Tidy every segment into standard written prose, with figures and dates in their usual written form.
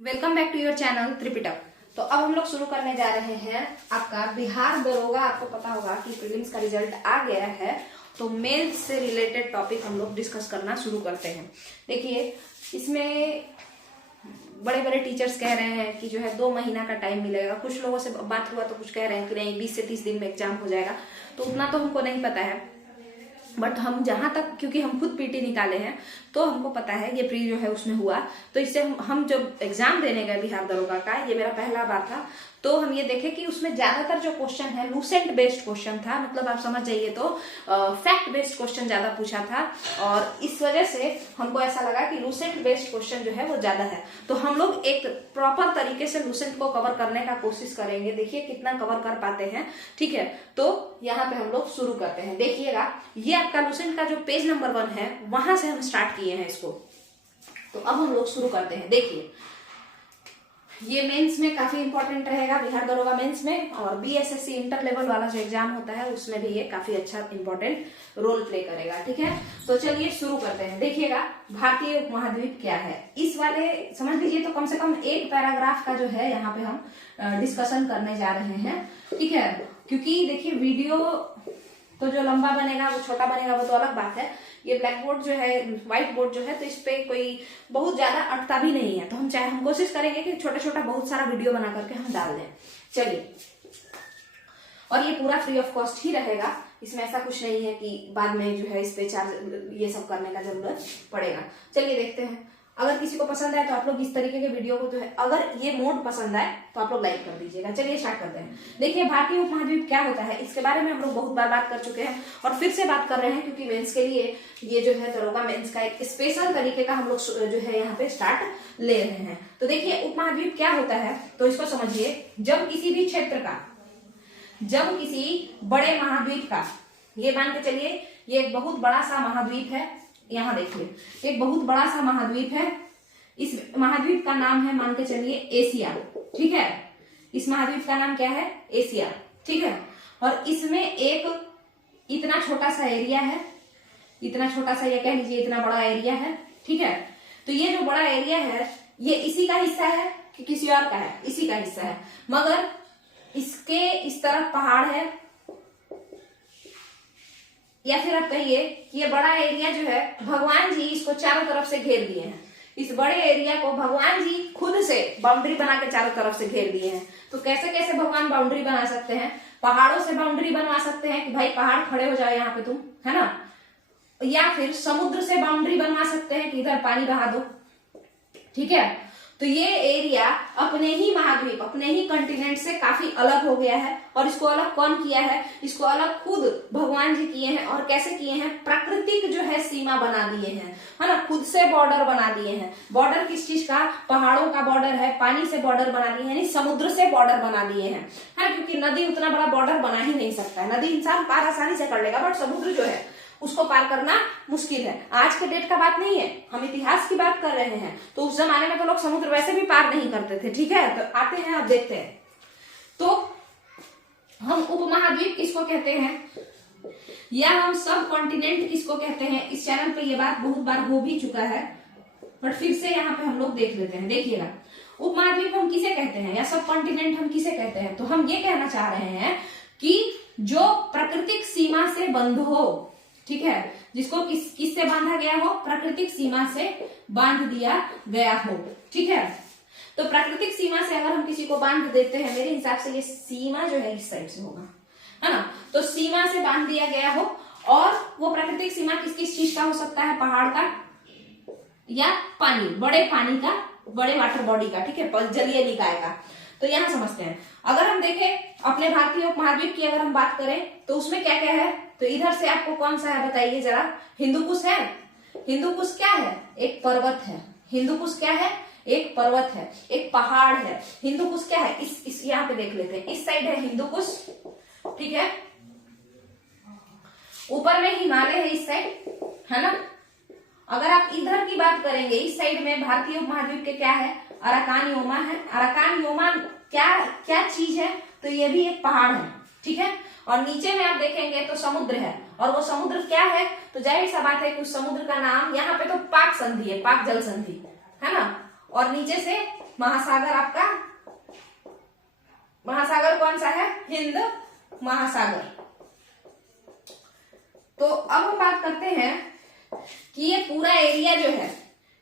Welcome back to your channel Tripitaka. तो अब हम लोग शुरू करने जा रहे हैं आपका बिहार दरोगा। आपको पता होगा कि प्रीलिम्स का रिजल्ट आ गया है, तो मेंस से रिलेटेड टॉपिक हम लोग डिस्कस करना शुरू करते हैं। देखिए, इसमें बड़े बड़े टीचर्स कह रहे हैं कि जो है 2 महीना का टाइम मिलेगा। कुछ लोगों से बात हुआ तो कुछ कह रहे हैं कि नहीं 20 से 30 दिन में एग्जाम हो जाएगा। तो उतना तो हमको नहीं पता है, बट हम जहां तक, क्योंकि हम खुद पीटी निकाले हैं तो हमको पता है ये प्री जो है उसमें हुआ। तो इससे हम जब एग्जाम देने गए बिहार दरोगा का, ये मेरा पहला बार था, तो हम ये देखे कि उसमें ज्यादातर जो क्वेश्चन है लूसेंट बेस्ड क्वेश्चन था। मतलब आप समझ जाइए तो फैक्ट बेस्ड क्वेश्चन ज्यादा पूछा था, और इस वजह से हमको ऐसा लगा कि लूसेंट बेस्ड क्वेश्चन जो है वो ज्यादा है। तो हम लोग एक प्रॉपर तरीके से लूसेंट को कवर करने का कोशिश करेंगे। देखिए कितना कवर कर पाते हैं, ठीक है। तो यहाँ पे हम लोग शुरू करते हैं। देखिएगा, ये आपका लूसेंट का जो पेज नंबर 1 है, वहां से हम स्टार्ट किए हैं इसको। तो अब हम लोग शुरू करते हैं। देखिए, ये मेंस में काफी इंपॉर्टेंट रहेगा, बिहार दरोगा मेंस में, और बीएसएससी इंटर लेवल वाला जो एग्जाम होता है उसमें भी ये काफी अच्छा इंपॉर्टेंट रोल प्ले करेगा, ठीक है। तो चलिए शुरू करते हैं। देखिएगा, भारतीय उपमहाद्वीप क्या है, इस वाले समझ लीजिए तो कम से कम एक पैराग्राफ का जो है यहाँ पे हम डिस्कशन करने जा रहे हैं, ठीक है। क्योंकि देखिए, वीडियो तो जो लंबा बनेगा वो छोटा बनेगा वो तो अलग बात है। ये ब्लैक बोर्ड जो है, व्हाइट बोर्ड जो है, तो इस पे कोई बहुत ज्यादा अटता भी नहीं है। तो हम कोशिश करेंगे कि छोटा छोटा बहुत सारा वीडियो बना करके हम डाल दें। चलिए, और ये पूरा फ्री ऑफ कॉस्ट ही रहेगा, इसमें ऐसा कुछ नहीं है कि बाद में जो है इस पे चार्ज ये सब करने का जरूरत पड़ेगा। चलिए देखते हैं। अगर किसी को पसंद आए तो आप लोग इस तरीके के वीडियो को जो है, अगर ये मोड पसंद आए तो आप लोग लाइक कर दीजिएगा। चलिए स्टार्ट करते हैं। देखिए, भारतीय उपमहाद्वीप क्या होता है, इसके बारे में हम लोग बहुत बार बात कर चुके हैं और फिर से बात कर रहे हैं, क्योंकि मेंस के लिए ये जो है दरोगा मेंस का एक स्पेशल तरीके का हम लोग जो है यहाँ पे स्टार्ट ले रहे हैं। तो देखिए, उपमहाद्वीप क्या होता है, तो इसको समझिए। जब किसी भी क्षेत्र का, जब किसी बड़े महाद्वीप का, ये मान के चलिए ये एक बहुत बड़ा सा महाद्वीप है, यहाँ देखिए एक बहुत बड़ा सा महाद्वीप है। इस महाद्वीप का नाम है, मान के चलिए, एशिया, ठीक है। इस महाद्वीप का नाम क्या है, एशिया, ठीक है। और इसमें एक इतना छोटा सा एरिया है, इतना छोटा सा, ये कह लीजिए इतना बड़ा एरिया है, ठीक है। तो ये जो बड़ा एरिया है ये इसी का हिस्सा है कि किसी और का है, इसी का हिस्सा है, मगर इसके इस तरफ पहाड़ है, या फिर आप कहिए कि ये बड़ा एरिया जो है भगवान जी इसको चारों तरफ से घेर दिए हैं। इस बड़े एरिया को भगवान जी खुद से बाउंड्री बना के चारों तरफ से घेर दिए हैं। तो कैसे कैसे भगवान बाउंड्री बना सकते हैं, पहाड़ों से बाउंड्री बनवा सकते हैं कि भाई पहाड़ खड़े हो जाओ यहाँ पे तुम, है ना। या फिर समुद्र से बाउंड्री बनवा सकते हैं कि इधर पानी बहा दो, ठीक है। तो ये एरिया अपने ही महाद्वीप, अपने ही कंटिनेंट से काफी अलग हो गया है। और इसको अलग कौन किया है, इसको अलग खुद भगवान जी किए हैं। और कैसे किए हैं, प्राकृतिक जो है सीमा बना दिए हैं, है ना, खुद से बॉर्डर बना दिए हैं। बॉर्डर किस चीज का, पहाड़ों का बॉर्डर है, पानी से बॉर्डर बना दिए हैं, यानी समुद्र से बॉर्डर बना दिए हैं, है ना। क्योंकि नदी उतना बड़ा बॉर्डर बना ही नहीं सकता है, नदी इंसान पार आसानी से कर लेगा, बट समुद्र जो है उसको पार करना मुश्किल है। आज के डेट का बात नहीं है, हम इतिहास की बात कर रहे हैं। तो उस जमाने में तो लोग समुद्र वैसे भी पार नहीं करते थे, ठीक है। तो आते हैं, अब देखते हैं। तो हम उपमहाद्वीप किसको कहते हैं, या हम सब कॉन्टिनेंट किसको कहते हैं, इस चैनल पे ये बात बहुत बार हो भी चुका है, बट फिर से यहाँ पे हम लोग देख लेते हैं। देखिएगा, उपमहाद्वीप हम किसे कहते हैं या सब कॉन्टिनेंट हम किसे कहते हैं, तो हम ये कहना चाह रहे हैं कि जो प्राकृतिक सीमा से बंध हो, ठीक है, जिसको किससे बांधा गया हो, प्राकृतिक सीमा से बांध दिया गया हो, ठीक है। तो प्राकृतिक सीमा से अगर हम किसी को बांध देते हैं, मेरे हिसाब से ये सीमा जो है इस साइड से होगा, है ना। तो सीमा से बांध दिया गया हो, और वो प्राकृतिक सीमा किस किस चीज का हो सकता है, पहाड़ का या पानी, बड़े पानी का, बड़े वाटर बॉडी का, ठीक है, जलीय निकाय का। तो यहां समझते हैं। अगर हम देखें अपने भारतीय उपमहाद्वीप की अगर हम बात करें तो उसमें क्या क्या है, तो इधर से आपको कौन सा है बताइए जरा, हिंदुकुश है। हिंदुकुश क्या है, एक पर्वत है। हिंदुकुश क्या है, एक पर्वत है, एक पहाड़ है। हिंदुकुश क्या है, इस यहाँ पे देख लेते हैं, इस साइड है हिंदुकुश, ठीक है। ऊपर में हिमालय है इस साइड, है ना। अगर आप इधर की बात करेंगे, इस साइड में भारतीय उपमहाद्वीप के क्या है, अराकान योमा है। अराकान योमा क्या चीज है, तो ये भी एक पहाड़ है, ठीक है। और नीचे में आप देखेंगे तो समुद्र है, और वो समुद्र क्या है, तो जाहिर सा बात है कि उस समुद्र का नाम, यहाँ पे तो पाक संधि है, पाक जल संधि, है ना। और नीचे से महासागर आपका महासागर कौन सा है? हिंद महासागर। तो अब हम बात करते हैं कि ये पूरा एरिया जो है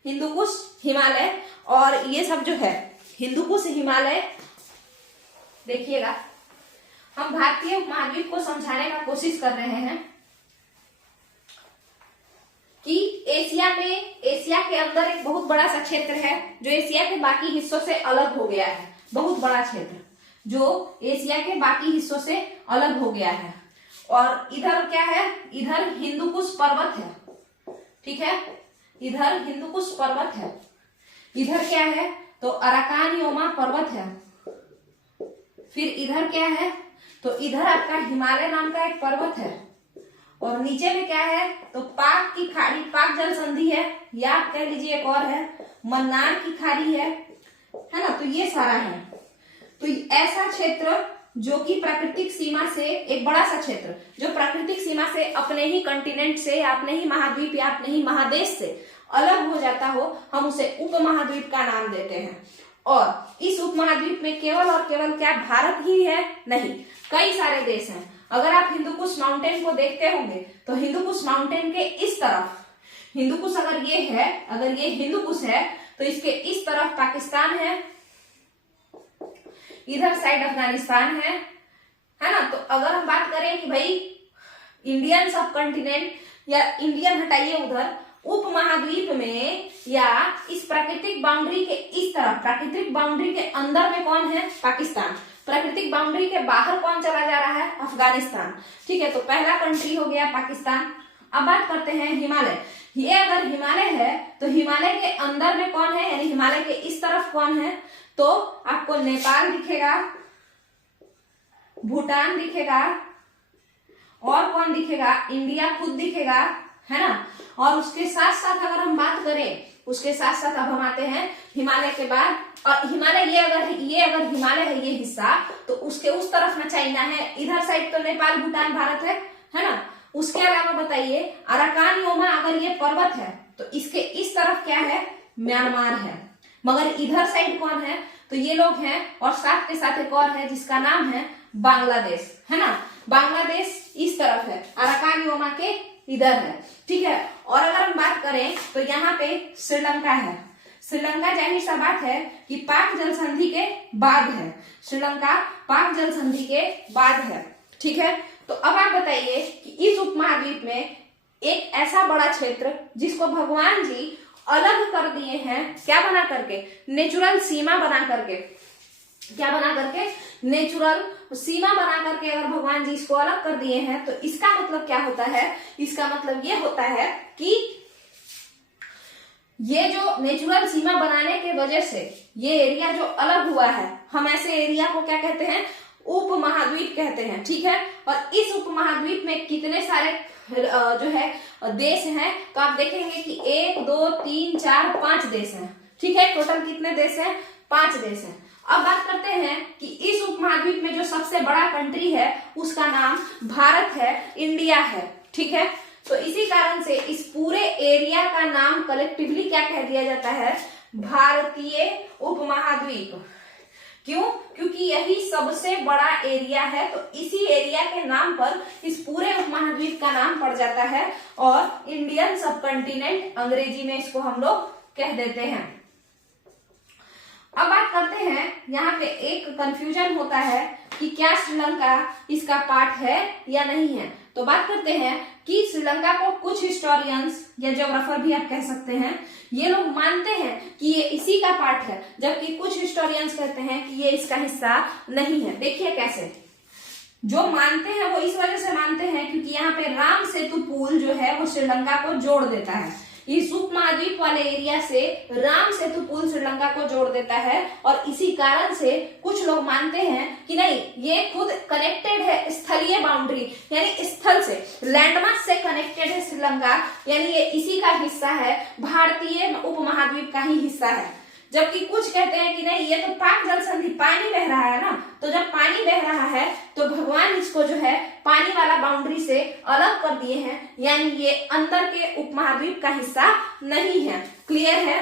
हिंदुकुश, हिमालय और ये सब जो है हिंदुकुश, हिमालय, देखिएगा हम भारतीय उपमहाद्वीप को समझाने का कोशिश कर रहे हैं कि एशिया के अंदर एक बहुत बड़ा सा क्षेत्र है जो एशिया के बाकी हिस्सों से अलग हो गया है। बहुत बड़ा क्षेत्र जो एशिया के बाकी हिस्सों से अलग हो गया है। और इधर क्या है? इधर हिंदुकुश पर्वत है, ठीक है, इधर हिंदुकुश पर्वत है। इधर क्या है? तो अराकान योमा पर्वत है। फिर इधर क्या है? तो इधर आपका हिमालय नाम का एक पर्वत है। और नीचे में क्या है? तो पाक की खाड़ी, पाक जल संधि है, या आप कह लीजिए एक और है मन्नार की खाड़ी है ना। तो ये सारा है। तो ऐसा क्षेत्र जो कि प्राकृतिक सीमा से, एक बड़ा सा क्षेत्र जो प्राकृतिक सीमा से अपने ही कंटिनेंट से, अपने ही महाद्वीप या अपने ही महादेश से अलग हो जाता हो, हम उसे उपमहाद्वीप का नाम देते हैं। और इस उपमहाद्वीप में केवल और केवल क्या भारत ही है? नहीं, कई सारे देश हैं। अगर आप हिंदुकुश माउंटेन को देखते होंगे तो हिंदुकुश माउंटेन के इस तरफ, हिंदुकुश अगर ये है, अगर ये हिंदुकुश है तो इसके इस तरफ पाकिस्तान है, इधर साइड अफगानिस्तान है ना। तो अगर हम बात करें कि भाई इंडियन सब कॉन्टिनेंट या इंडियन हटाइए, उधर उपमहाद्वीप में या इस प्राकृतिक बाउंड्री के इस तरफ, प्राकृतिक बाउंड्री के अंदर में कौन है? पाकिस्तान। प्राकृतिक बाउंड्री के बाहर कौन चला जा रहा है? अफगानिस्तान। ठीक है, तो पहला कंट्री हो गया पाकिस्तान। अब बात करते हैं हिमालय। ये अगर हिमालय है तो हिमालय के अंदर में कौन है, यानी हिमालय के इस तरफ कौन है? तो आपको नेपाल दिखेगा, भूटान दिखेगा, और कौन दिखेगा? इंडिया खुद दिखेगा, है ना। और उसके साथ साथ अगर हम बात करें, उसके साथ साथ अब हम आते हैं हिमालय के बाद, और हिमालय ये अगर हिमालय है ये हिस्सा, तो उसके उस तरफ में चाइना है, इधर साइड तो नेपाल, भूटान, भारत है ना। उसके अलावा बताइए अराकान योमा अगर ये पर्वत है तो इसके इस तरफ क्या है? म्यांमार है। मगर इधर साइड कौन है? तो ये लोग हैं, और साथ के साथ एक और है जिसका नाम है बांग्लादेश, है ना। बांग्लादेश इस तरफ है, अराकान योमा के इधर है, ठीक है। और अगर हम बात करें तो यहाँ पे श्रीलंका है। श्रीलंका जाहिर सा बात है कि पाक जल संधि के बाद है, श्रीलंका पाक जल संधि के बाद है, ठीक है। तो अब आप बताइए कि इस उपमहाद्वीप में एक ऐसा बड़ा क्षेत्र जिसको भगवान जी अलग कर दिए हैं, क्या बना करके? नेचुरल सीमा बना करके। क्या बना करके? नेचुरल सीमा बना करके अगर भगवान जी इसको अलग कर दिए हैं तो इसका मतलब क्या होता है? इसका मतलब ये होता है कि ये जो नेचुरल सीमा बनाने के वजह से ये एरिया जो अलग हुआ है, हम ऐसे एरिया को क्या कहते हैं? उपमहाद्वीप कहते हैं, ठीक है। और इस उपमहाद्वीप में कितने सारे जो है देश हैं? तो आप देखेंगे कि 1 2 3 4 5 देश हैं, ठीक है। टोटल कितने देश हैं? 5 देश हैं। अब बात करते हैं कि इस उपमहाद्वीप में जो सबसे बड़ा कंट्री है उसका नाम भारत है, इंडिया है, ठीक है। तो इसी कारण से इस पूरे एरिया का नाम कलेक्टिवली क्या कह दिया जाता है? भारतीय उपमहाद्वीप। क्यों? क्योंकि यही सबसे बड़ा एरिया है, तो इसी एरिया के नाम पर इस पूरे उपमहाद्वीप का नाम पड़ जाता है, और इंडियन सब कॉन्टिनेंट अंग्रेजी में इसको हम लोग कह देते हैं। अब बात करते हैं, यहाँ पे एक कंफ्यूजन होता है कि क्या श्रीलंका इसका पार्ट है या नहीं है। तो बात करते हैं कि श्रीलंका को कुछ हिस्टोरियंस या ज्योग्राफर भी आप कह सकते हैं, ये लोग मानते हैं कि ये इसी का पार्ट है, जबकि कुछ हिस्टोरियंस कहते हैं कि ये इसका हिस्सा नहीं है। देखिए कैसे, जो मानते हैं वो इस वजह से मानते हैं क्योंकि यहाँ पे राम सेतु पुल जो है वो श्रीलंका को जोड़ देता है। इस उपमहाद्वीप वाले एरिया से राम सेतु पुल श्रीलंका को जोड़ देता है, और इसी कारण से कुछ लोग मानते हैं कि नहीं, ये खुद कनेक्टेड है स्थलीय बाउंड्री, यानी स्थल से, लैंडमास से कनेक्टेड है श्रीलंका, यानी ये इसी का हिस्सा है, भारतीय उपमहाद्वीप का ही हिस्सा है। जबकि कुछ कहते हैं कि नहीं, ये तो पाक जल संधि, पानी बह रहा है ना, तो जब पानी बह रहा है तो भगवान इसको जो है पानी वाला बाउंड्री से अलग कर दिए हैं, यानी ये अंदर के उपमहाद्वीप का हिस्सा नहीं है। क्लियर है?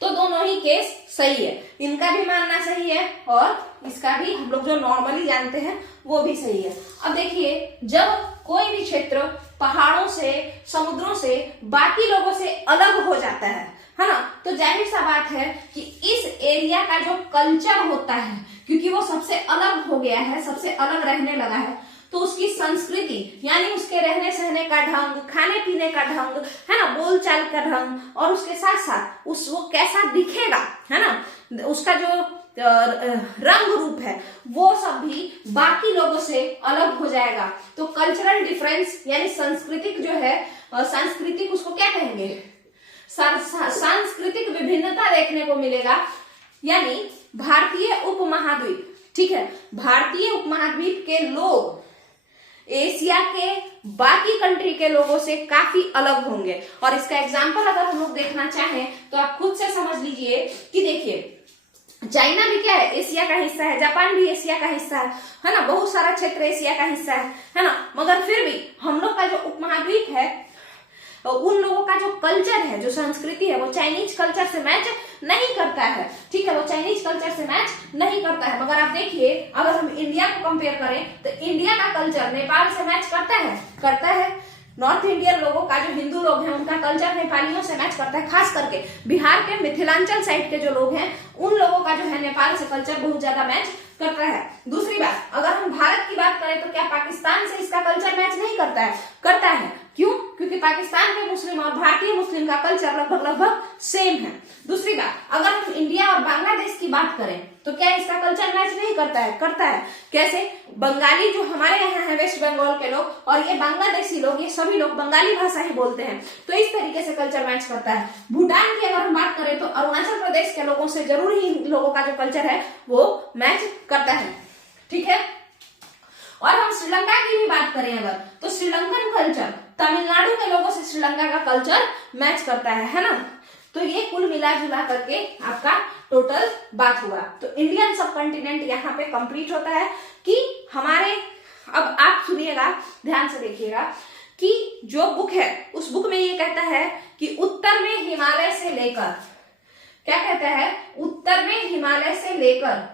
तो दोनों ही केस सही है, इनका भी मानना सही है और इसका भी हम लोग जो नॉर्मली जानते हैं वो भी सही है। अब देखिए, जब कोई भी क्षेत्र पहाड़ों से, समुद्रों से, बाकी लोगों से अलग हो जाता है ना, तो जाहिर सा बात है कि इस एरिया का जो कल्चर होता है, क्योंकि वो सबसे अलग हो गया है, सबसे अलग रहने लगा है, तो उसकी संस्कृति यानी उसके रहने सहने का ढंग, खाने पीने का ढंग है ना, बोलचाल का ढंग, और उसके साथ साथ वो कैसा दिखेगा है ना, उसका जो रंग रूप है वो सब भी बाकी लोगों से अलग हो जाएगा। तो कल्चरल डिफरेंस यानी सांस्कृतिक जो है, सांस्कृतिक उसको क्या कहेंगे, सांस्कृतिक विभिन्नता देखने को मिलेगा। यानी भारतीय उपमहाद्वीप, ठीक है, भारतीय उपमहाद्वीप के लोग एशिया के बाकी कंट्री के लोगों से काफी अलग होंगे। और इसका एग्जाम्पल अगर हम लोग देखना चाहें तो आप खुद से समझ लीजिए कि देखिए, चाइना भी क्या है, एशिया का हिस्सा है, जापान भी एशिया का हिस्सा है ना, बहुत सारा क्षेत्र एशिया का हिस्सा है ना, मगर फिर भी हम लोग का जो उपमहाद्वीप है, उन लोगों का जो कल्चर है, जो संस्कृति है, वो चाइनीज कल्चर से मैच नहीं करता है, ठीक है, वो चाइनीज कल्चर से मैच नहीं करता है। मगर आप देखिए, अगर हम इंडिया को कंपेयर करें तो इंडिया का कल्चर नेपाल से मैच करता है। नॉर्थ इंडियन लोगों का, जो हिंदू लोग हैं, उनका कल्चर नेपालियों से मैच करता है। खास करके बिहार के मिथिलांचल साइड के जो लोग हैं, उन लोगों का जो है नेपाल से कल्चर बहुत ज्यादा मैच करता है। दूसरी बात, अगर हम भारत की बात करें तो क्या पाकिस्तान से इसका कल्चर मैच नहीं करता है? करता है। क्यों? क्योंकि पाकिस्तान के मुस्लिम और भारतीय मुस्लिम का कल्चर लगभग सेम है। दूसरी बात, अगर हम इंडिया और बांग्लादेश की बात करें तो क्या इसका कल्चर मैच नहीं करता है? करता है। कैसे? बंगाली जो हमारे यहाँ है, वेस्ट बंगाल के लोग, और ये बांग्लादेशी लोग, ये सभी लोग बंगाली भाषा ही बोलते हैं, तो इस तरीके से कल्चर मैच करता है। भूटान की अगर हम बात करें तो अरुणाचल प्रदेश के लोगों से जरूर ही इन लोगों का जो कल्चर है वो मैच करता है, ठीक है। और हम श्रीलंका की भी बात करें अगर, तो श्रीलंकन कल्चर तमिलनाडु के लोगों से श्रीलंका का कल्चर मैच करता है ना। तो ये कुल मिला जुला करके आपका टोटल बात हुआ। तो इंडियन सब कॉन्टिनेंट यहाँ पे कंप्लीट होता है कि हमारे, अब आप सुनिएगा, ध्यान से देखिएगा कि जो बुक है उस बुक में ये कहता है कि उत्तर में हिमालय से लेकर, क्या कहता है, उत्तर में हिमालय से लेकर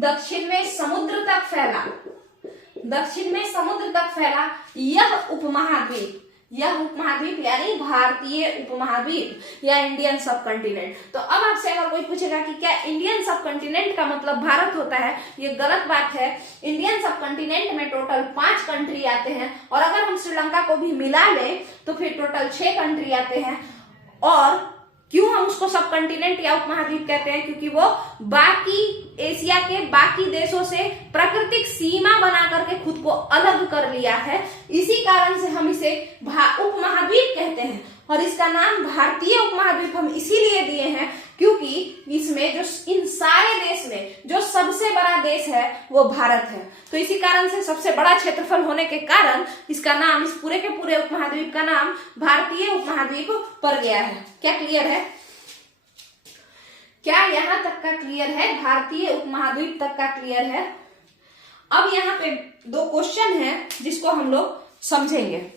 दक्षिण में समुद्र तक फैला, दक्षिण में समुद्र तक फैला यह उपमहाद्वीप यानी भारतीय उपमहाद्वीप या इंडियन सब कॉन्टिनेंट। तो अब आपसे अगर कोई पूछेगा कि क्या इंडियन सब कॉन्टिनेंट का मतलब भारत होता है, ये गलत बात है। इंडियन सब कॉन्टिनेंट में टोटल 5 कंट्री आते हैं, और अगर हम श्रीलंका को भी मिला लें तो फिर टोटल 6 कंट्री आते हैं। और क्यों हम उसको सब कॉन्टिनेंट या उपमहाद्वीप कहते हैं? क्योंकि वो बाकी एशिया के बाकी देशों से प्राकृतिक सीमा बना करके खुद को अलग कर लिया है। इसी कारण से हम इसे उपमहाद्वीप कहते हैं। और इसका नाम भारतीय उपमहाद्वीप हम इसीलिए दिए हैं क्योंकि इसमें जो इन सारे देश में जो सबसे बड़ा देश है वो भारत है। तो इसी कारण से सबसे बड़ा क्षेत्रफल होने के कारण इसका नाम, इस पूरे के पूरे उपमहाद्वीप का नाम भारतीय उपमहाद्वीप पड़ गया है। क्या क्लियर है? क्या यहां तक का क्लियर है? भारतीय उपमहाद्वीप तक का क्लियर है। अब यहाँ पे 2 क्वेश्चन है जिसको हम लोग समझेंगे।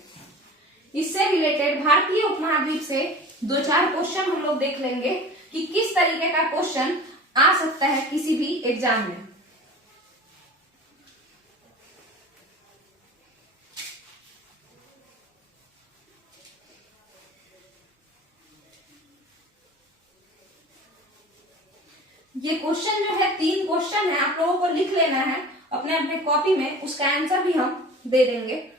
इससे रिलेटेड भारतीय उपमहाद्वीप से 2-4 क्वेश्चन हम लोग देख लेंगे कि किस तरीके का क्वेश्चन आ सकता है किसी भी एग्जाम में। ये क्वेश्चन जो है 3 क्वेश्चन है, आप लोगों को लिख लेना है अपने अपने कॉपी में, उसका आंसर भी हम दे देंगे।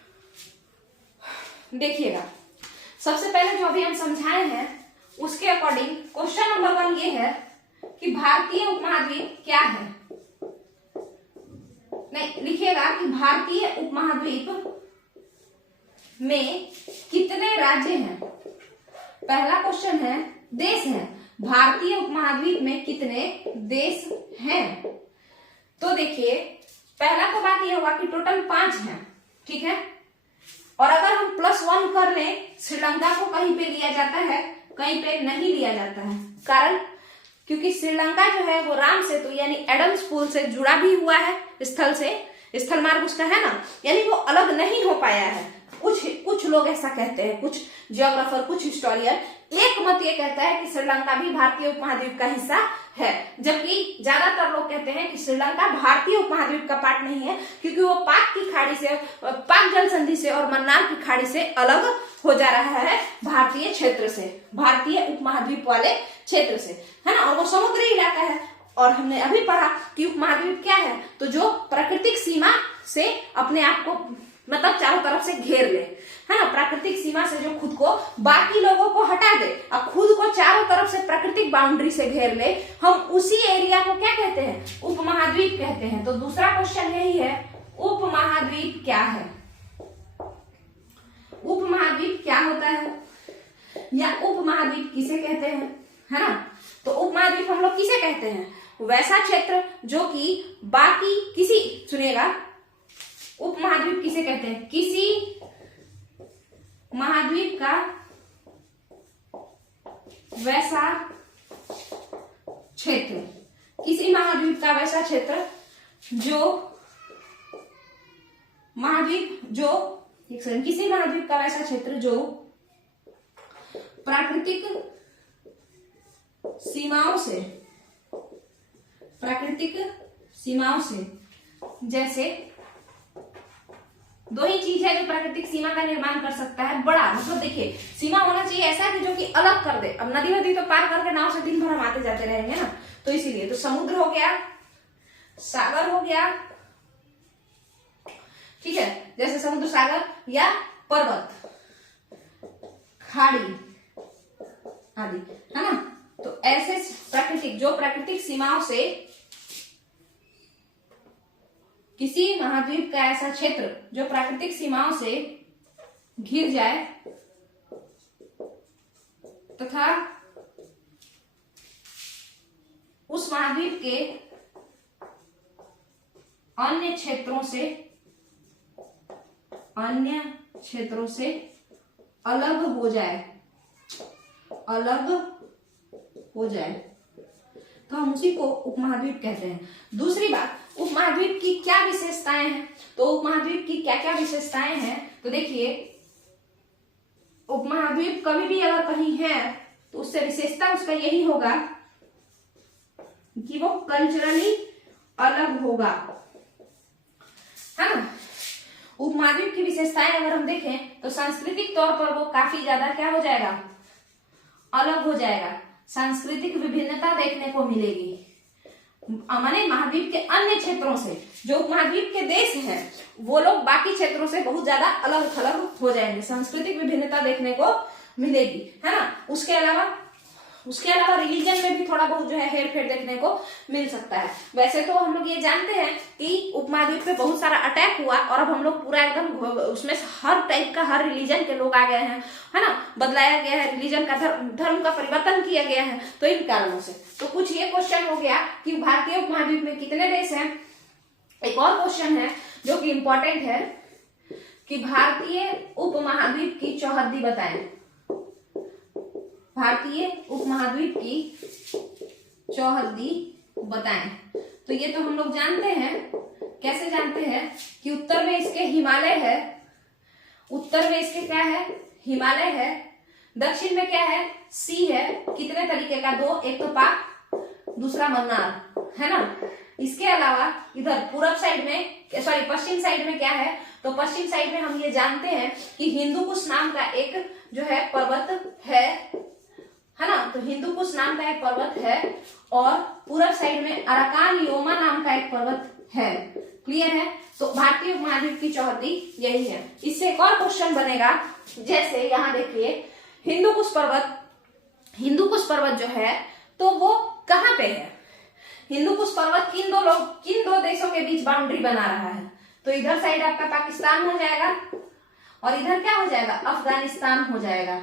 देखिएगा, सबसे पहले जो अभी हम समझाए हैं उसके अकॉर्डिंग क्वेश्चन नंबर 1 ये है कि भारतीय उपमहाद्वीप क्या है। नहीं, लिखिएगा कि भारतीय उपमहाद्वीप में कितने राज्य हैं। पहला क्वेश्चन है, देश है, भारतीय उपमहाद्वीप में कितने देश हैं। तो देखिए, पहला तो बात यह होगा कि टोटल 5 हैं, ठीक है। और अगर हम +1 कर लें, श्रीलंका को कहीं पे लिया जाता है, कहीं पे नहीं लिया जाता है। कारण, क्योंकि श्रीलंका जो है वो राम सेतु यानी एडम्स पुल से जुड़ा भी हुआ है, स्थल से, स्थल मार्ग उसका है ना, यानी वो अलग नहीं हो पाया है। कुछ लोग ऐसा कहते हैं, कुछ जियोग्राफर, कुछ हिस्टोरियन। एक मत ये कहता है कि श्रीलंका भी भारतीय उपमहाद्वीप का हिस्सा है, जबकि ज्यादातर लोग कहते हैं कि श्रीलंका भारतीय उपमहाद्वीप का पार्ट नहीं है, क्योंकि वो पाक की खाड़ी से, पाक जल संधि से और मन्नार की खाड़ी से अलग हो जा रहा है भारतीय क्षेत्र से, भारतीय उपमहाद्वीप वाले क्षेत्र से, है ना। और वो समुद्री इलाका है। और हमने अभी पढ़ा कि उपमहाद्वीप क्या है, तो जो प्राकृतिक सीमा से अपने आप को मतलब चारों तरफ से घेर ले, है ना, प्राकृतिक सीमा से जो खुद को बाकी लोगों को हटा दे और खुद को चारों तरफ से प्राकृतिक बाउंड्री से घेर ले, हम उसी एरिया को क्या कहते हैं, उपमहाद्वीप कहते हैं। तो दूसरा क्वेश्चन यही है, उपमहाद्वीप क्या है, उपमहाद्वीप क्या होता है, या उपमहाद्वीप किसे कहते हैं, है ना। तो उपमहाद्वीप हम लोग किसे कहते हैं, वैसा क्षेत्र जो कि बाकी किसी, सुनिएगा, उपमहाद्वीप किसे कहते हैं, किसी महाद्वीप का वैसा क्षेत्र, किसी महाद्वीप का वैसा क्षेत्र जो महाद्वीप जो किसी महाद्वीप का वैसा क्षेत्र जो प्राकृतिक सीमाओं से, जैसे दो ही चीज है जो प्राकृतिक सीमा का निर्माण कर सकता है, बड़ा, मतलब देखिए सीमा होना चाहिए ऐसा कि जो कि अलग कर दे। अब नदी वदी तो पार करके नाव से दिन भर हम आते जाते रहेंगे ना, तो इसीलिए तो समुद्र हो गया, सागर हो गया, ठीक है, जैसे समुद्र, सागर या पर्वत, खाड़ी आदि, है ना। तो ऐसे प्राकृतिक, जो प्राकृतिक सीमाओं से, किसी महाद्वीप का ऐसा क्षेत्र जो प्राकृतिक सीमाओं से घिर जाए तथा उस महाद्वीप के अन्य क्षेत्रों से अलग हो जाए, तो हम उसी को उपमहाद्वीप कहते हैं। दूसरी बात, उपमहाद्वीप की क्या विशेषताएं हैं, तो उपमहाद्वीप की क्या क्या विशेषताएं हैं, तो देखिए उपमहाद्वीप कभी भी अगर कहीं है तो उससे विशेषता उसका यही होगा कि वो कल्चरली अलग होगा, है ना। उपमहाद्वीप की विशेषताएं अगर हम देखें तो सांस्कृतिक तौर पर वो काफी ज्यादा क्या हो जाएगा, अलग हो जाएगा, सांस्कृतिक विभिन्नता देखने को मिलेगी। माने महाद्वीप के अन्य क्षेत्रों से, जो उपमहाद्वीप के देश हैं वो लोग बाकी क्षेत्रों से बहुत ज्यादा अलग थलग हो जाएंगे, सांस्कृतिक विभिन्नता देखने को मिलेगी, है ना। उसके अलावा रिलीजन में भी थोड़ा बहुत जो है हेर फेर देखने को मिल सकता है। वैसे तो हम लोग ये जानते हैं कि उपमहाद्वीप पे बहुत सारा अटैक हुआ और अब हम लोग पूरा एकदम उसमें हर टाइप का, हर रिलीजन के लोग आ गए हैं, है ना, बदलाया गया है, रिलीजन का धर्म का परिवर्तन किया गया है, तो इन कारणों से। तो कुछ ये क्वेश्चन हो गया कि भारतीय उपमहाद्वीप में कितने देश हैं। एक और क्वेश्चन है जो कि इंपॉर्टेंट है कि भारतीय उपमहाद्वीप की चौहद्दी बताएं, भारतीय उपमहाद्वीप की चौहद्दी बताएं। तो ये तो हम लोग जानते हैं, कैसे जानते हैं कि उत्तर में इसके हिमालय है, उत्तर में इसके क्या है, हिमालय है, दक्षिण में क्या है, सी है, कितने तरीके का, दो, एक तो पाक, दूसरा मन्नार, है ना। इसके अलावा इधर पूर्व साइड में, सॉरी पश्चिम साइड में क्या है, तो पश्चिम साइड में हम ये जानते हैं कि हिंदुकुश नाम का एक जो है पर्वत है ना, तो हिंदुकुश नाम का एक पर्वत है, और पूर्व साइड में अराकान योमा नाम का एक पर्वत है। क्लियर है। तो भारतीय उपमहाद्वीप की चौहद्दी यही है। इससे एक और क्वेश्चन बनेगा, जैसे यहाँ देखिए हिंदुकुश पर्वत जो है तो वो कहाँ पे है, हिंदुकुश पर्वत किन दो देशों के बीच बाउंड्री बना रहा है, तो इधर साइड आपका पाकिस्तान हो जाएगा और इधर क्या हो जाएगा, अफगानिस्तान हो जाएगा।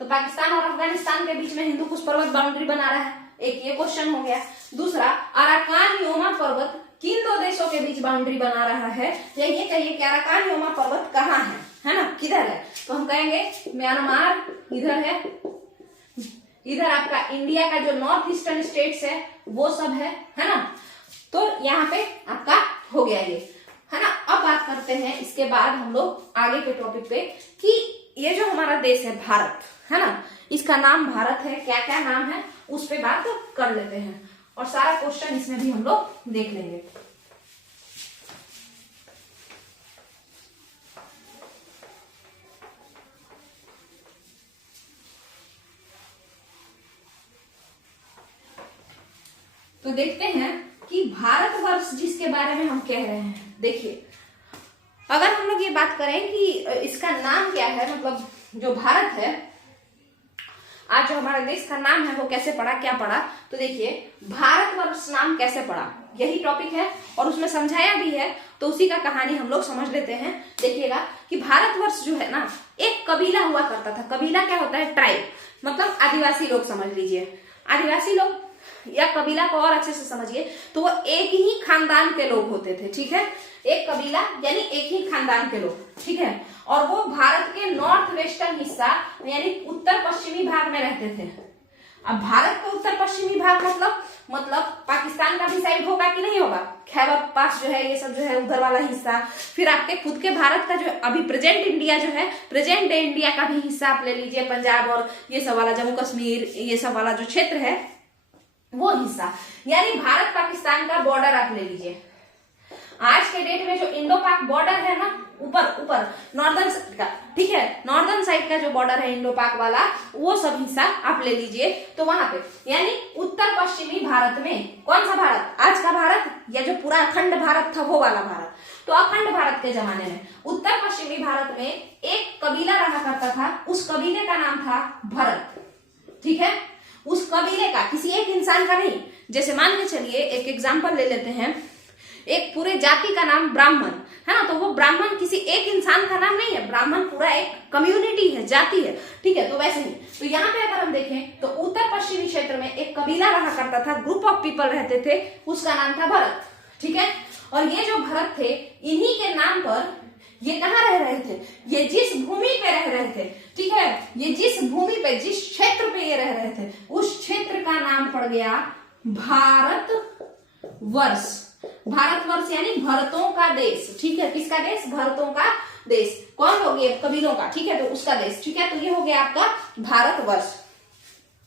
तो पाकिस्तान और अफगानिस्तान के बीच में हिंदुकुश पर्वत बाउंड्री बना रहा है, एक ये क्वेश्चन हो गया। दूसरा, अराकान योमा पर्वत किन दो देशों के बीच बाउंड्री बना रहा है, या ये कहिए कि अराकान योमा पर्वत कहाँ है ना, किधर है, तो हम कहेंगे म्यांमार इधर है, इधर आपका इंडिया का जो नॉर्थ ईस्टर्न स्टेट्स है वो सब है ना। तो यहाँ पे आपका हो गया ये। है ना। अब बात करते हैं इसके बाद हम लोग आगे के टॉपिक पे कि ये जो हमारा देश है भारत, है ना, इसका नाम भारत है, क्या क्या नाम है उस पे बात कर लेते हैं और सारा क्वेश्चन इसमें भी हम लोग देख लेंगे। तो देखते हैं कि भारतवर्ष जिसके बारे में हम कह रहे हैं, देखिए अगर हम लोग ये बात करें कि इसका नाम क्या है, मतलब जो भारत है, आज जो हमारे देश का नाम है वो कैसे पड़ा, क्या पड़ा, तो देखिए भारतवर्ष नाम कैसे पड़ा, यही टॉपिक है और उसमें समझाया भी है, तो उसी का कहानी हम लोग समझ लेते हैं। देखिएगा कि भारतवर्ष जो है ना, एक कबीला हुआ करता था। कबीला क्या होता है? ट्राइब, मतलब आदिवासी लोग समझ लीजिए। आदिवासी लोग या कबीला को और अच्छे से समझिए तो वो एक ही खानदान के लोग होते थे, ठीक है। एक कबीला यानी एक ही खानदान के लोग, ठीक है। और वो भारत के नॉर्थ वेस्टर्न हिस्सा यानी उत्तर पश्चिमी भाग में रहते थे। अब भारत का उत्तर पश्चिमी भाग मतलब पाकिस्तान का भी साइड होगा कि नहीं होगा, खैबर पास जो है, ये सब जो है उधर वाला हिस्सा, फिर आपके खुद के भारत का जो अभी प्रेजेंट इंडिया जो है, प्रेजेंट डे इंडिया का भी हिस्सा आप ले लीजिए, पंजाब और ये सब वाला, जम्मू कश्मीर, ये सब वाला जो क्षेत्र है वो हिस्सा, यानी भारत पाकिस्तान का बॉर्डर आप ले लीजिए। आज के डेट में जो इंडो पाक बॉर्डर है ना, ऊपर नॉर्दर्न साइड का, ठीक है, नॉर्दर्न साइड का जो बॉर्डर है इंडो पाक वाला, वो सब हिस्सा आप ले लीजिए। तो वहां पे यानी उत्तर पश्चिमी भारत में, कौन सा भारत? आज का भारत या जो पूरा अखंड भारत था वो वाला भारत। तो अखंड भारत के जमाने में उत्तर पश्चिमी भारत में एक कबीला रहा करता था, उस कबीले का नाम था भरत, ठीक है। उस कबीले का, किसी एक इंसान का नहीं। जैसे मान के चलिए एक एग्जांपल ले लेते हैं, एक पूरे जाति का नाम ब्राह्मण है ना, तो वो ब्राह्मण किसी एक इंसान का नाम नहीं है, ब्राह्मण पूरा एक कम्युनिटी है, जाति है, ठीक है। तो वैसे ही तो यहाँ पे अगर हम देखें तो उत्तर पश्चिमी क्षेत्र में एक कबीला रहा करता था, ग्रुप ऑफ पीपल रहते थे, उसका नाम था भरत, ठीक है। और ये जो भरत थे, इन्हीं के नाम पर ये कहाँ रह रहे थे, ये जिस भूमि पे रह रहे थे, ठीक है, ये जिस भूमि पे, जिस क्षेत्र पे ये रह रहे थे, उस क्षेत्र का नाम पड़ गया भारत वर्ष। भारतवर्ष यानी भरतों का देश, ठीक है। किसका देश? भरतों का देश। कौन हो गया? कबीलों का, ठीक है, तो उसका देश, ठीक है। तो ये हो गया आपका भारतवर्ष।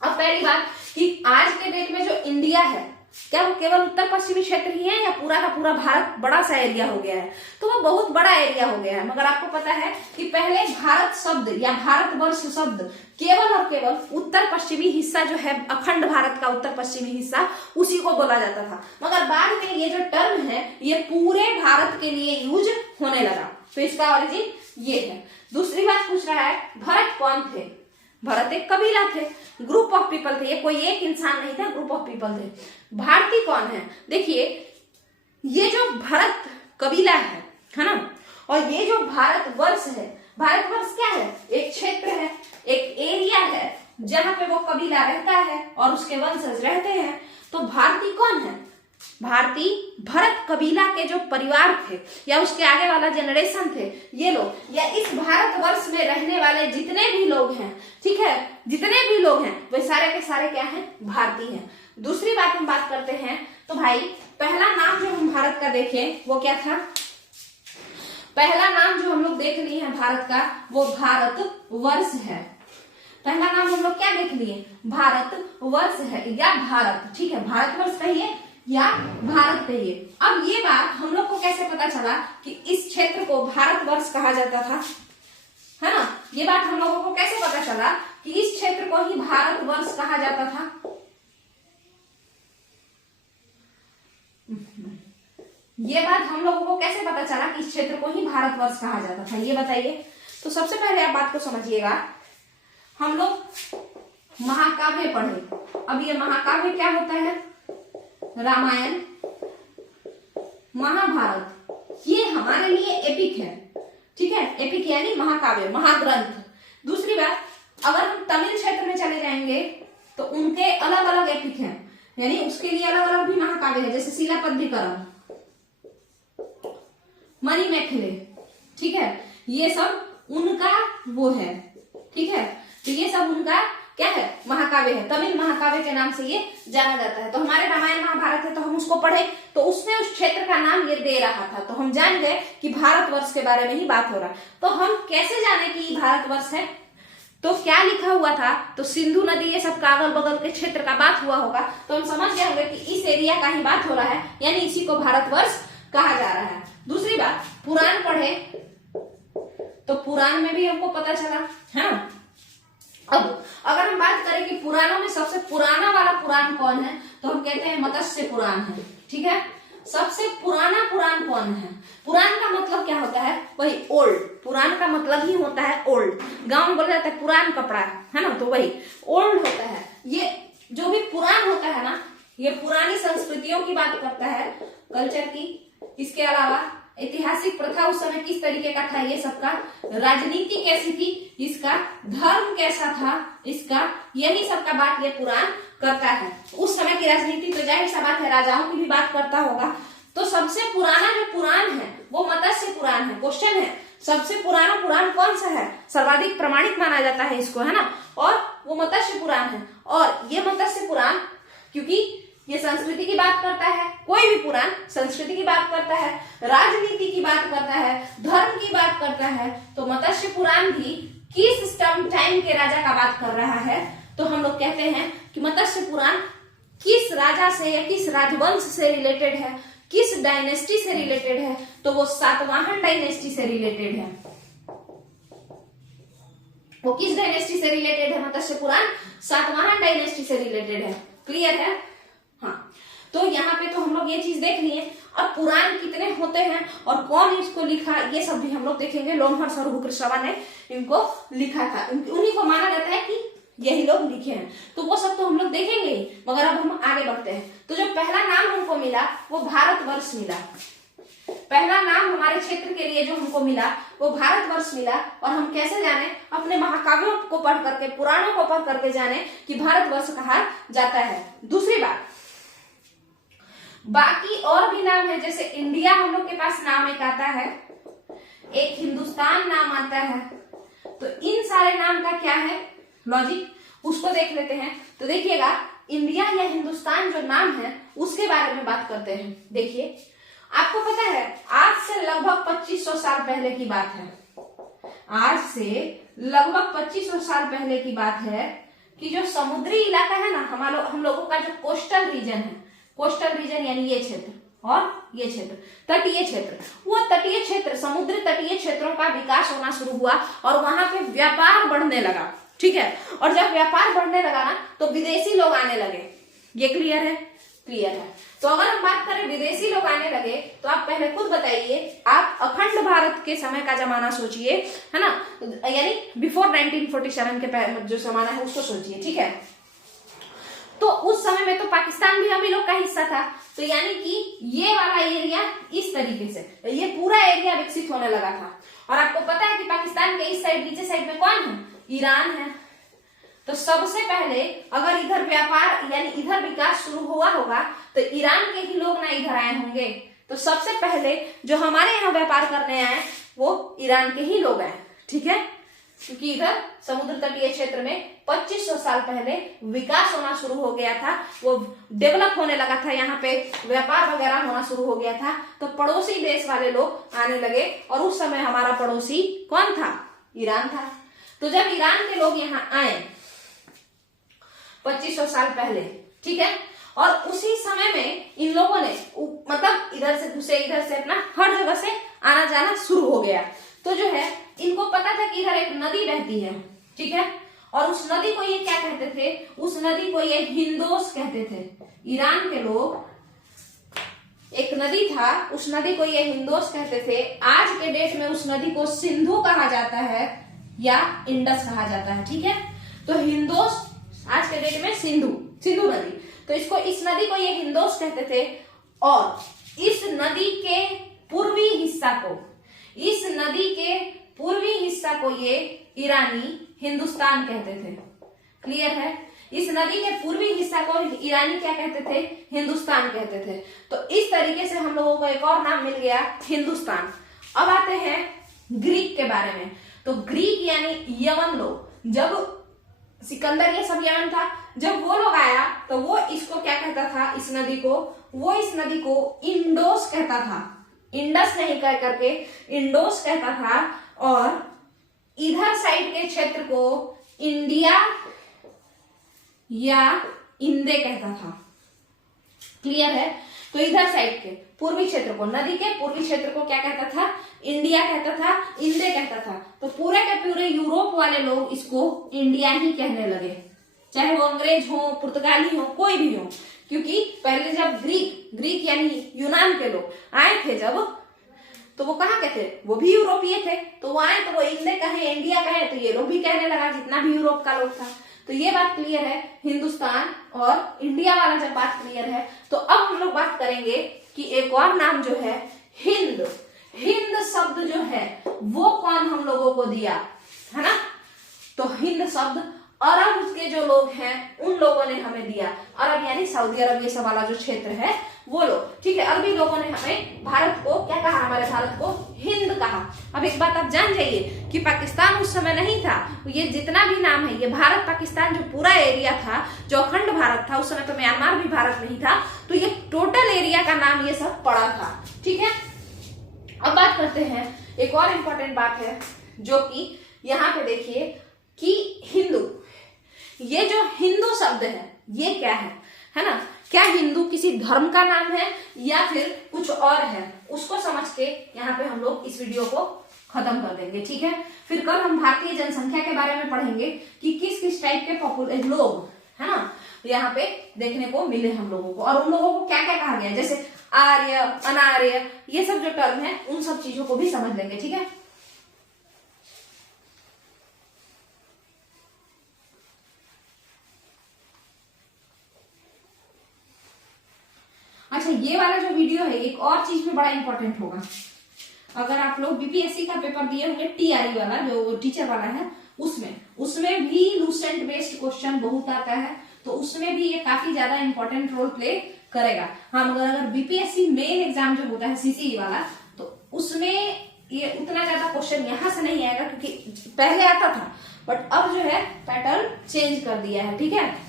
अब पहली बात कि आज के डेट में जो इंडिया है, क्या वो केवल उत्तर पश्चिमी क्षेत्र ही है या पूरा का पूरा भारत बड़ा सा एरिया हो गया है? तो वो बहुत बड़ा एरिया हो गया है। मगर आपको पता है कि पहले भारत शब्द या भारतवर्ष शब्द केवल और केवल उत्तर पश्चिमी हिस्सा जो है, अखंड भारत का उत्तर पश्चिमी हिस्सा, उसी को बोला जाता था। मगर बाद में ये जो टर्म है ये पूरे भारत के लिए यूज होने लगा। तो इसका ओरिजिन ये है। दूसरी बात पूछ रहा है, भरत कौन थे? भरत एक कबीला थे, ग्रुप ऑफ पीपल थे, ये कोई एक इंसान नहीं था, ग्रुप ऑफ पीपल थे। भारतीय कौन है? देखिए ये जो भरत कबीला है ना, और ये जो भारतवर्ष है, भारतवर्ष क्या है? एक क्षेत्र है, एक एरिया है जहां पे वो कबीला रहता है और उसके वंशज रहते हैं। तो भारतीय कौन है? भारतीय भरत कबीला के जो परिवार थे या उसके आगे वाला जनरेशन थे, ये लोग, या इस भारतवर्ष में रहने वाले जितने भी लोग हैं, ठीक है, जितने भी लोग हैं वे सारे के सारे क्या हैं? भारतीय हैं। दूसरी बात हम बात करते हैं तो भाई पहला नाम जो हम भारत का देखें वो क्या था? पहला नाम जो हम लोग देख लिए हैं भारत का वो भारतवर्ष है। पहला नाम हम लोग क्या देख लिए? भारतवर्ष है या भारत, ठीक है, भारतवर्ष कहिए या भारत कहिए। अब ये बात हम लोग को कैसे पता चला कि इस क्षेत्र को भारतवर्ष कहा जाता था, है ना? ये बात हम लोगों को कैसे पता चला कि इस क्षेत्र को ही भारतवर्ष कहा जाता था? ये बात हम लोगों को कैसे पता चला कि इस क्षेत्र को ही भारतवर्ष कहा जाता था, ये बताइए। तो सबसे पहले आप बात को समझिएगा, हम लोग महाकाव्य पढ़े। अब ये महाकाव्य क्या होता है? रामायण, महाभारत, ये हमारे लिए एपिक है, ठीक है, एपिक यानी महाकाव्य, महाग्रंथ। दूसरी बात, अगर हम तमिल क्षेत्र में चले जाएंगे तो उनके अलग अलग एपिक हैं, यानी उसके लिए अलग अलग भी महाकाव्य है, जैसे शिलापद्धिकरण, मणिमेखले, ठीक है, ये सब उनका वो है, ठीक है, तो ये सब उनका क्या है, महाकाव्य है, तमिल महाकाव्य के नाम से ये जाना जाता है। तो हमारे रामायण महाभारत है तो हम उसको पढ़े, तो उसमें उस क्षेत्र का नाम ये दे रहा था, तो हम जान गए कि भारतवर्ष के बारे में ही बात हो रहा है। तो हम कैसे जाने कि भारतवर्ष है, तो क्या लिखा हुआ था, तो सिंधु नदी ये सब का अगल बगल के क्षेत्र का बात हुआ होगा, तो हम समझ गए होंगे कि इस एरिया का ही बात हो रहा है, यानी इसी को भारतवर्ष कहा जा रहा है। दूसरी बात, पुराण पढ़े तो पुराण में भी हमको पता चला है ना। अब अगर हम बात करें कि पुराणों में सबसे पुराना वाला पुराण कौन है, तो हम कहते हैं मत्स्य पुराण है, ठीक है। सबसे पुराना पुराण कौन है, पुराण का मतलब क्या होता है, वही ओल्ड, पुराण का मतलब ही होता है ओल्ड, गांव में बोला जाता है पुरान कपड़ा है ना, तो वही ओल्ड होता है। ये जो भी पुराण होता है ना, ये पुरानी संस्कृतियों की बात करता है, कल्चर की, इसके अलावा ऐतिहासिक प्रथा उस समय किस तरीके का था, ये सबका, राजनीति कैसी थी इसका, धर्म कैसा था इसका, यही सबका बात ये पुराण करता है। उस समय की राजनीति तो जाहिर सा बात है राजाओं की भी बात करता होगा। तो सबसे पुराना जो पुराण है वो मत्स्य पुराण है। क्वेश्चन है सबसे पुराना पुराण कौन सा है, सर्वाधिक प्रमाणिक माना जाता है इसको, है ना, और वो मत्स्य पुराण है। और ये मत्स्य पुराण क्योंकि ये संस्कृति की बात करता है, कोई भी पुराण संस्कृति की बात करता है, राजनीति की बात करता है, धर्म की बात करता है, तो मत्स्य पुराण भी किस टाइम के राजा का बात कर रहा है, तो हम लोग कहते हैं कि मत्स्य पुराण किस राजा से या किस राजवंश से रिलेटेड है, किस डायनेस्टी से रिलेटेड है, तो वो सातवाहन डायनेस्टी से रिलेटेड है। वो किस डायनेस्टी से रिलेटेड है, मत्स्य पुराण सातवाहन डायनेस्टी से रिलेटेड है। क्लियर है, हाँ। तो यहाँ पे तो हम लोग ये चीज देख लिए। अब पुराण कितने होते हैं और कौन इसको लिखा, ये सब भी हम लोग देखेंगे। लोमहर्ष और हुकृश्रवा ने इनको लिखा था, उन्हीं को माना जाता है कि यही लोग लिखे हैं, तो वो सब तो हम लोग देखेंगे ही। मगर अब हम आगे बढ़ते हैं। तो जो पहला नाम हमको मिला वो भारतवर्ष मिला, पहला नाम हमारे क्षेत्र के लिए जो हमको मिला वो भारतवर्ष मिला। और हम कैसे जाने, अपने महाकाव्यों को पढ़ करके, पुराणों को पढ़ करके जाने कि भारतवर्ष कहा जाता है। दूसरी बात, बाकी और भी नाम है, जैसे इंडिया हम लोग के पास नाम एक आता है, एक हिंदुस्तान नाम आता है। तो इन सारे नाम का क्या है लॉजिक, उसको देख लेते हैं। तो देखिएगा, इंडिया या हिंदुस्तान जो नाम है उसके बारे में बात करते हैं। देखिए, आपको पता है आज से लगभग 2500 साल पहले की बात है, आज से लगभग 2500 साल पहले की बात है कि जो समुद्री इलाका है ना, हम लोगों का जो कोस्टल रीजन है, कोस्टल रीजन यानी ये क्षेत्र और ये क्षेत्र, तटीय क्षेत्र, वो तटीय क्षेत्र, समुद्र तटीय क्षेत्रों का विकास होना शुरू हुआ और वहां पे व्यापार बढ़ने लगा, ठीक है। और जब व्यापार बढ़ने लगा ना, तो विदेशी लोग आने लगे। ये क्लियर है, क्लियर है। तो अगर हम बात करें विदेशी लोग आने लगे, तो आप पहले खुद बताइए, आप अखंड भारत के समय का जमाना सोचिए, है ना, यानी बिफोर 1947 के जो जमाना है उसको सोचिए, ठीक है। तो उस समय में तो पाकिस्तान भी हम ही लोग का हिस्सा था, तो यानी कि ये वाला एरिया इस तरीके से, ये पूरा एरिया विकसित होने लगा था। और आपको पता है कि पाकिस्तान के इस साइड, नीचे साइड में कौन है, ईरान है। तो सबसे पहले अगर इधर व्यापार यानी इधर विकास शुरू हुआ होगा, तो ईरान के ही लोग ना इधर आए होंगे। तो सबसे पहले जो हमारे यहाँ व्यापार करने आए वो ईरान के ही लोग आए, ठीक है, क्योंकि इधर समुद्र तटीय क्षेत्र में 2500 साल पहले विकास होना शुरू हो गया था, वो डेवलप होने लगा था, यहाँ पे व्यापार वगैरह होना शुरू हो गया था। तो पड़ोसी देश वाले लोग आने लगे, और उस समय हमारा पड़ोसी कौन था, ईरान था। तो जब ईरान के लोग यहाँ आए 2500 साल पहले, ठीक है, और उसी समय में इन लोगों ने मतलब इधर से घुसे, इधर से अपना हर जगह से आना जाना शुरू हो गया। तो जो है इनको पता था कि इधर एक नदी बहती है, ठीक है, और उस नदी को ये क्या कहते थे, उस नदी को ये हिंदोस कहते थे। ईरान के लोग, एक नदी था, उस नदी को ये हिंदोस कहते थे। आज के डेट में उस नदी को सिंधु कहा जाता है या इंडस कहा जाता है, ठीक है। तो हिंदोस आज के डेट में सिंधु नदी, तो इस नदी को ये हिंदोस कहते थे। और इस नदी के पूर्वी हिस्सा को ये ईरानी हिंदुस्तान कहते थे। क्लियर है, इस नदी के पूर्वी हिस्सा को ईरानी क्या कहते थे, हिंदुस्तान कहते थे। तो इस तरीके से हम लोगों को एक और नाम मिल गया, हिंदुस्तान। अब आते हैं ग्रीक के बारे में। तो ग्रीक यानी यवन लोग, जब सिकंदर ये सब यमन था। जब वो लोग आया तो वो इसको क्या कहता था, इस नदी को, वो इस नदी को इंडोस कहता था, इंडस नहीं कह करके इंडोस कहता था, और इधर साइड के क्षेत्र को इंडिया या इंदे कहता था। क्लियर है? तो इधर साइड के पूर्वी क्षेत्र को, नदी के पूर्वी क्षेत्र को क्या कहता था, इंडिया कहता था, इंदे कहता था। तो पूरे के पूरे यूरोप वाले लोग इसको इंडिया ही कहने लगे, चाहे वो अंग्रेज हो, पुर्तगाली हो, कोई भी हो, क्योंकि पहले जब ग्रीक यानी यूनान के लोग आए थे जब, तो वो कहाँ के थे, वो भी यूरोपीय थे। तो वो आए तो वो इंडे कहे, इंडिया कहे, तो ये लोग भी कहने लगा, जितना भी यूरोप का लोग था। तो ये बात क्लियर है, हिंदुस्तान और इंडिया वाला जब बात क्लियर है, तो अब हम लोग बात करेंगे कि एक और नाम जो है हिंद, हिंद शब्द जो है वो कौन हम लोगों को दिया, है ना। तो हिंद शब्द अरब के जो लोग हैं उन लोगों ने हमें दिया। अरब यानी सऊदी अरब ये सब वाला जो क्षेत्र है वो लोग, ठीक है। अरबी लोगों ने हमें भारत को क्या कहा, हमारे भारत को हिंद कहा। अब एक बात आप जान जाइए कि पाकिस्तान उस समय नहीं था, ये जितना भी नाम है, ये भारत पाकिस्तान जो पूरा एरिया था, जो अखंड भारत था, उस समय तो म्यांमार भी भारत नहीं था, तो ये टोटल एरिया का नाम ये सब पड़ा था, ठीक है। अब बात करते हैं, एक और इम्पोर्टेंट बात है जो कि यहाँ पे देखिए कि हिंदू, ये जो हिंदू शब्द है ये क्या है ना। क्या हिंदू किसी धर्म का नाम है या फिर कुछ और है, उसको समझ के यहाँ पे हम लोग इस वीडियो को खत्म कर देंगे, ठीक है। फिर कल हम भारतीय जनसंख्या के बारे में पढ़ेंगे कि किस किस टाइप के लोग है ना यहाँ पे देखने को मिले हम लोगों को, और उन लोगों को क्या क्या कहा गया, जैसे आर्य, अनार्य, ये सब जो टर्म है उन सब चीजों को भी समझ लेंगे, ठीक है। अच्छा, ये वाला जो वीडियो है एक और चीज में बड़ा इंपॉर्टेंट होगा। अगर आप लोग बीपीएससी का पेपर दिए होंगे, टीआरई वाला जो टीचर वाला है, उसमें भी लूसेंट बेस्ड क्वेश्चन बहुत आता है, तो उसमें भी ये काफी ज्यादा इंपॉर्टेंट रोल प्ले करेगा। हाँ, मगर अगर बीपीएससी मेन एग्जाम जो होता है सीसीई वाला, तो उसमें ये उतना ज्यादा क्वेश्चन यहाँ से नहीं आएगा, क्योंकि पहले आता था बट अब जो है पैटर्न चेंज कर दिया है, ठीक है।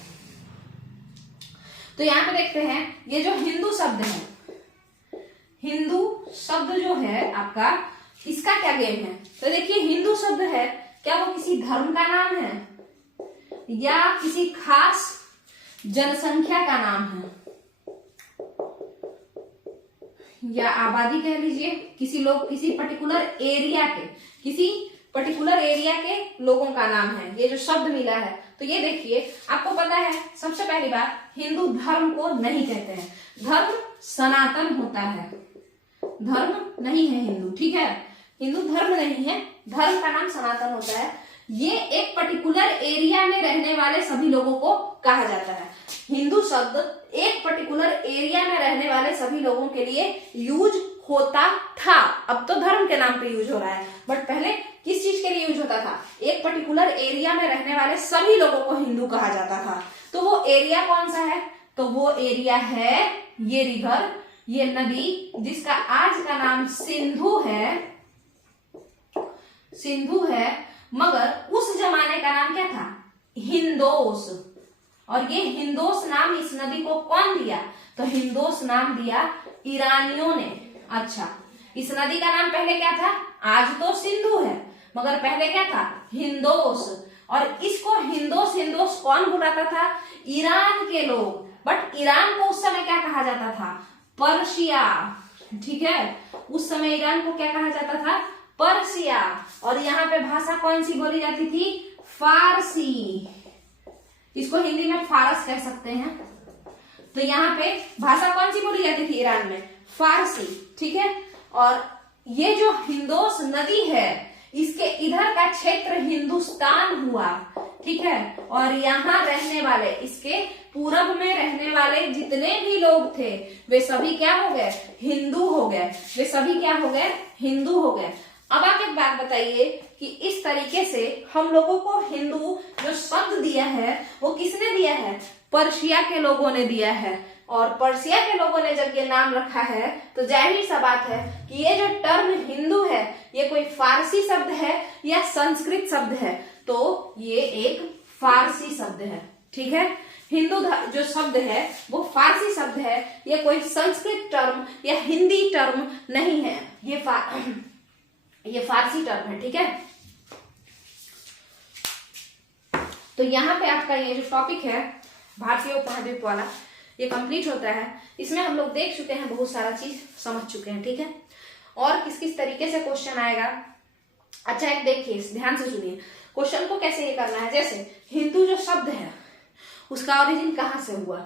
तो यहाँ पे देखते हैं ये जो हिंदू शब्द है, हिंदू शब्द जो है आपका, इसका क्या गेम है। तो देखिए हिंदू शब्द है, क्या वो किसी धर्म का नाम है या किसी खास जनसंख्या का नाम है, या आबादी कह लीजिए, किसी पर्टिकुलर एरिया के लोगों का नाम है, ये जो शब्द मिला है। तो ये देखिए, आपको पता है सबसे पहली बात, हिंदू धर्म को नहीं कहते हैं, धर्म सनातन होता है, धर्म नहीं है हिंदू, ठीक है। हिंदू धर्म नहीं है, धर्म का नाम सनातन होता है। ये एक पर्टिकुलर एरिया में रहने वाले सभी लोगों को कहा जाता है। हिंदू शब्द एक पर्टिकुलर एरिया में रहने वाले सभी लोगों के लिए यूज होता था। अब तो धर्म के नाम पे यूज हो रहा है, बट पहले किस चीज के लिए यूज होता था, एक पर्टिकुलर एरिया में रहने वाले सभी लोगों को हिंदू कहा जाता था। तो वो एरिया कौन सा है, तो वो एरिया है ये रिवर, ये नदी, जिसका आज का नाम सिंधु है, मगर उस जमाने का नाम क्या था, हिंदोस। और ये हिंदोस नाम इस नदी को कौन दिया, तो हिंदोस नाम दिया ईरानियों ने। अच्छा, इस नदी का नाम पहले क्या था, आज तो सिंधु है, मगर पहले क्या था, हिंदोस। और इसको हिंदोस कौन बुलाता था, ईरान के लोग। बट ईरान को उस समय क्या कहा जाता था, पर्शिया, ठीक है। उस समय ईरान को क्या कहा जाता था, पर्शिया। और यहाँ पे भाषा कौन सी बोली जाती थी, फारसी। इसको हिंदी में फारस कह सकते हैं। तो यहाँ पे भाषा कौन सी बोली जाती थी ईरान में, फारसी, ठीक है। और ये जो हिंदोस नदी है, इसके इधर का क्षेत्र हिंदुस्तान हुआ, ठीक है। और यहाँ रहने वाले, इसके पूरब में रहने वाले जितने भी लोग थे, वे सभी क्या हो गए, हिंदू हो गए। वे सभी क्या हो गए, हिंदू हो गए। अब आप एक बात बताइए कि इस तरीके से हम लोगों को हिंदू जो शब्द दिया है वो किसने दिया है, पर्शिया के लोगों ने दिया है। और पर्शिया के लोगों ने जब ये नाम रखा है, तो जाहिर सा बात है कि ये जो टर्म हिंदू है, ये कोई फारसी शब्द है या संस्कृत शब्द है, तो ये एक फारसी शब्द है, ठीक है। हिंदू जो शब्द है वो फारसी शब्द है, ये कोई संस्कृत टर्म या हिंदी टर्म नहीं है, ये फारसी टर्म है, ठीक है। तो यहाँ पे आपका ये जो टॉपिक है भारतीय उपमहाद्वीप वाला, ये कंप्लीट होता है। इसमें हम लोग देख चुके हैं, बहुत सारा चीज समझ चुके हैं, ठीक है। और किस किस तरीके से क्वेश्चन आएगा, अच्छा एक देखिए, ध्यान से सुनिए क्वेश्चन को कैसे ये करना है। जैसे हिंदू जो शब्द है उसका ओरिजिन कहाँ से हुआ,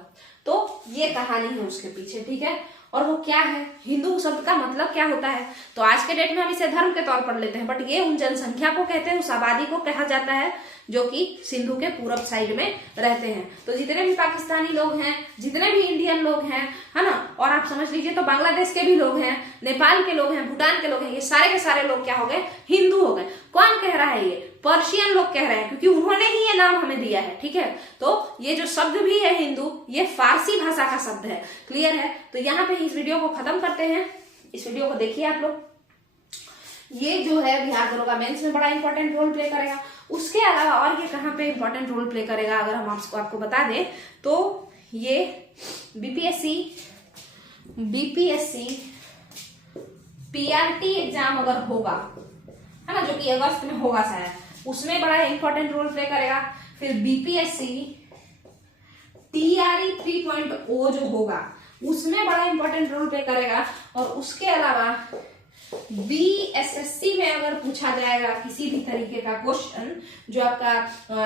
तो ये कहानी है उसके पीछे, ठीक है। और वो क्या है, हिंदू शब्द का मतलब क्या होता है, तो आज के डेट में हम इसे धर्म के तौर पर लेते हैं, बट ये उन जनसंख्या को कहते हैं, उस आबादी को कहा जाता है जो कि सिंधु के पूरब साइड में रहते हैं। तो जितने भी पाकिस्तानी लोग हैं, जितने भी इंडियन लोग हैं, है ना, और आप समझ लीजिए तो बांग्लादेश के भी लोग हैं, नेपाल के लोग हैं, भूटान के लोग हैं, ये सारे के सारे लोग क्या हो गए, हिंदू हो गए। कौन कह रहा है, ये पर्शियन लोग कह रहे हैं, क्योंकि उन्होंने ही ये नाम हमें दिया है, ठीक है। तो ये जो शब्द भी है हिंदू, ये फारसी भाषा का शब्द है, क्लियर है। तो यहाँ पे इस वीडियो को खत्म करते हैं, इस वीडियो को देखिए आप लोग। ये जो है बिहार दरोगा मेंस में बड़ा इंपॉर्टेंट रोल प्ले करेगा। उसके अलावा और ये कहाँ पे इंपॉर्टेंट रोल प्ले करेगा, अगर हम आपको बता दें तो ये बीपीएससी पीआरटी एग्जाम अगर होगा, है ना, जो कि अगस्त में होगा शायद, उसमें बड़ा इंपॉर्टेंट रोल प्ले करेगा। फिर बीपीएससी टीआरई 3.0 जो होगा उसमें बड़ा इंपॉर्टेंट रोल प्ले करेगा। और उसके अलावा बीएसएससी में अगर पूछा जाएगा किसी भी तरीके का क्वेश्चन, जो आपका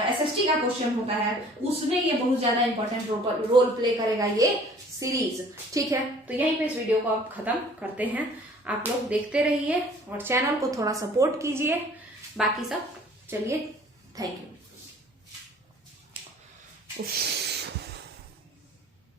एसएसटी का क्वेश्चन होता है, उसमें ये बहुत ज्यादा इंपॉर्टेंट रोल प्ले करेगा ये सीरीज, ठीक है। तो यहीं पे इस वीडियो को आप खत्म करते हैं। आप लोग देखते रहिए और चैनल को थोड़ा सपोर्ट कीजिए, बाकी सब चलिए, थैंक यू।